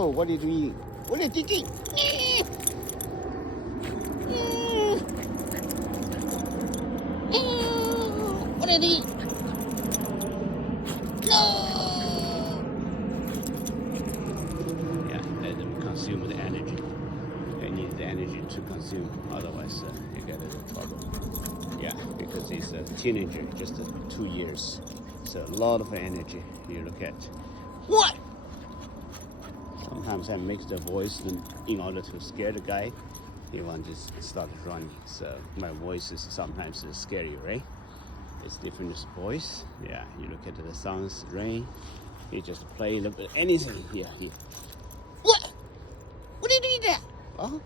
Oh, what are you doing? What are you thinking? What are you doing? No! Yeah, let them consume the energy. They need the energy to consume, otherwise you get into trouble. Yeah, because he's a teenager, just 2 years. So a lot of energy. You look at what? Sometimes I make the voice in order to scare the guy. He won't just start running. So my voice is sometimes scary, right? It's different voice. Yeah, you look at the sounds, rain. He just play a little bit anything. Yeah. What? What are you doing there? Oh.